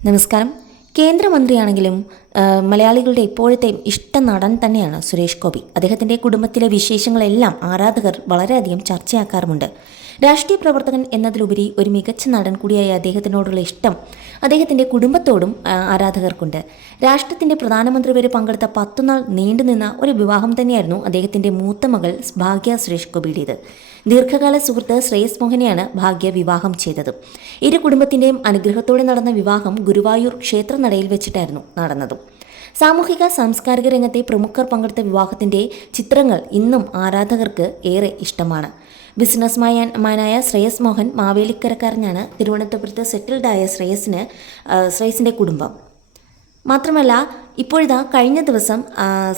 നമസ്കാരം. കേന്ദ്രമന്ത്രിയാണെങ്കിലും മലയാളികളുടെ ഇപ്പോഴത്തെയും ഇഷ്ട നടൻ തന്നെയാണ് സുരേഷ് ഗോപി. അദ്ദേഹത്തിന്റെ കുടുംബത്തിലെ വിശേഷങ്ങളെല്ലാം ആരാധകർ വളരെയധികം ചർച്ചയാക്കാറുമുണ്ട്. രാഷ്ട്രീയ പ്രവർത്തകൻ എന്നതിലുപരി ഒരു മികച്ച നടൻ കൂടിയായ അദ്ദേഹത്തിനോടുള്ള ഇഷ്ടം അദ്ദേഹത്തിന്റെ കുടുംബത്തോടും ആരാധകർക്കുണ്ട്. രാഷ്ട്രത്തിന്റെ പ്രധാനമന്ത്രി വരെ പങ്കെടുത്ത പത്തുനാൾ നീണ്ടുനിന്ന ഒരു വിവാഹം തന്നെയായിരുന്നു അദ്ദേഹത്തിന്റെ മൂത്ത മകൾ ഭാഗ്യ സുരേഷ് ഗോപിയുടേത്. ദീർഘകാല സുഹൃത്ത് ശ്രേയസ് മോഹനെയാണ് ഭാഗ്യ വിവാഹം ചെയ്തത്. ഇരു കുടുംബത്തിന്റെയും അനുഗ്രഹത്തോടെ നടന്ന വിവാഹം ഗുരുവായൂർ ക്ഷേത്രനടയിൽ വെച്ചിട്ടായിരുന്നു നടന്നതും. സാമൂഹിക സാംസ്കാരിക രംഗത്തെ പ്രമുഖർ പങ്കെടുത്ത വിവാഹത്തിന്റെ ചിത്രങ്ങൾ ഇന്നും ആരാധകർക്ക് ഏറെ ഇഷ്ടമാണ്. ബിസിനസ് മാനായ ശ്രേയസ് മോഹൻ മാവേലിക്കരക്കാരനാണ് തിരുവനന്തപുരത്ത് സെറ്റിൽഡായ ശ്രേയസിന് ശ്രേയസിന്റെ കുടുംബം. മാത്രമല്ല ഇപ്പോഴിതാ കഴിഞ്ഞ ദിവസം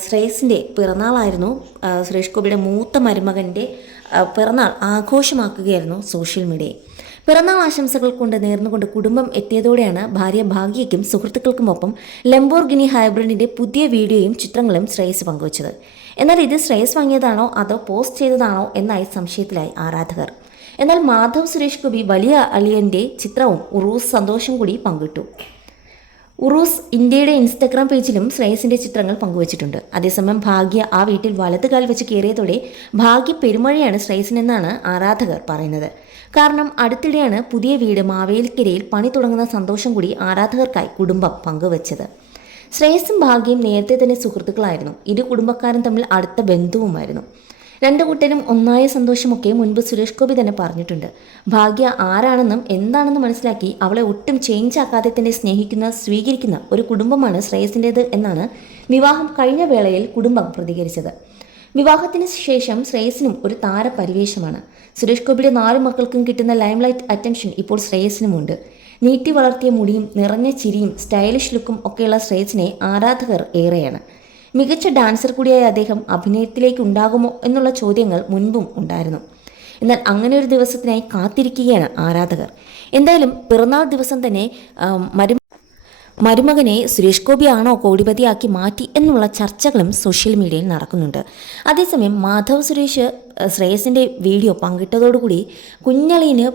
ശ്രേയസിന്റെ പിറന്നാളായിരുന്നു. സുരേഷ് ഗോപിയുടെ മൂത്ത മരുമകന്റെ പിറന്നാൾ ആഘോഷമാക്കുകയായിരുന്നു സോഷ്യൽ മീഡിയയിൽ. പിറന്നാൾ ആശംസകൾ കൊണ്ട് നേർന്നുകൊണ്ട് കുടുംബം എത്തിയതോടെയാണ് ഭാര്യ ഭാഗ്യയ്ക്കും സുഹൃത്തുക്കൾക്കുമൊപ്പം ലംബോർഗിനി ഹൈബ്രിഡിന്റെ പുതിയ വീഡിയോയും ചിത്രങ്ങളും ശ്രേയസ് പങ്കുവച്ചത്. എന്നാൽ ഇത് ശ്രേയസ് വാങ്ങിയതാണോ അതോ പോസ്റ്റ് ചെയ്തതാണോ എന്നായി സംശയത്തിലായി ആരാധകർ. എന്നാൽ മാധവ് സുരേഷ് ഗോപി വലിയ അളിയന്റെ ചിത്രവും ഉറൂസ് സന്തോഷം കൂടി പങ്കിട്ടു. ഉറൂസ് ഇന്ത്യയുടെ ഇൻസ്റ്റഗ്രാം പേജിലും ശ്രേയസിന്റെ ചിത്രങ്ങൾ പങ്കുവച്ചിട്ടുണ്ട്. അതേസമയം ഭാഗ്യ ആ വീട്ടിൽ വലത് കാൽ വെച്ച് കയറിയതോടെ ഭാഗ്യ പെരുമഴയാണ് ശ്രേയസിനെന്നാണ് ആരാധകർ പറയുന്നത്. കാരണം അടുത്തിടെയാണ് പുതിയ വീട് മാവേലിക്കരയിൽ പണി തുടങ്ങുന്ന സന്തോഷം കൂടി ആരാധകർക്കായി കുടുംബം പങ്കുവച്ചത്. ശ്രേയസും ഭാഗ്യയും നേരത്തെ തന്നെ സുഹൃത്തുക്കളായിരുന്നു. ഇരു കുടുംബക്കാരും തമ്മിൽ അടുത്ത ബന്ധുവുമായിരുന്നു. രണ്ടു കൂട്ടരും ഒന്നായ സന്തോഷമൊക്കെ മുൻപ് സുരേഷ് ഗോപി തന്നെ പറഞ്ഞിട്ടുണ്ട്. ഭാഗ്യ ആരാണെന്നും എന്താണെന്നും മനസ്സിലാക്കി അവളെ ഒട്ടും ചേഞ്ച് ആക്കാതെ തന്നെ സ്നേഹിക്കുന്ന സ്വീകരിക്കുന്ന ഒരു കുടുംബമാണ് ശ്രേയസിന്റേത് എന്നാണ് വിവാഹം കഴിഞ്ഞ വേളയിൽ കുടുംബം പ്രതികരിച്ചത്. വിവാഹത്തിന് ശേഷം ശ്രേയസിനും ഒരു താരപരിവേഷമാണ്. സുരേഷ് ഗോപിയുടെ നാല് മക്കൾക്കും കിട്ടുന്ന ലൈംലൈറ്റ് അറ്റൻഷൻ ഇപ്പോൾ ശ്രേയസിനുമുണ്ട്. നീട്ടി വളർത്തിയ മുടിയും നിറഞ്ഞ ചിരിയും സ്റ്റൈലിഷ് ലുക്കും ഒക്കെയുള്ള ശ്രേയസിനെ ആരാധകർ ഏറെയാണ്. മികച്ച ഡാൻസർ കൂടിയായ അദ്ദേഹം അഭിനയത്തിലേക്ക് ഉണ്ടാകുമോ എന്നുള്ള ചോദ്യങ്ങൾ മുൻപും ഉണ്ടായിരുന്നു. എന്നാൽ അങ്ങനെ ഒരു ദിവസത്തിനായി കാത്തിരിക്കുകയാണ് ആരാധകർ. എന്തായാലും പിറന്നാൾ ദിവസം തന്നെ മരു മരുമകനെ സുരേഷ് ഗോപിയാണോ കോടിപതിയാക്കി മാറ്റി എന്നുള്ള ചർച്ചകളും സോഷ്യൽ മീഡിയയിൽ നടക്കുന്നുണ്ട്. അതേസമയം മാധവ് സുരേഷ് ശ്രേയസിന്റെ വീഡിയോ പങ്കിട്ടതോടുകൂടി കുഞ്ഞളീന്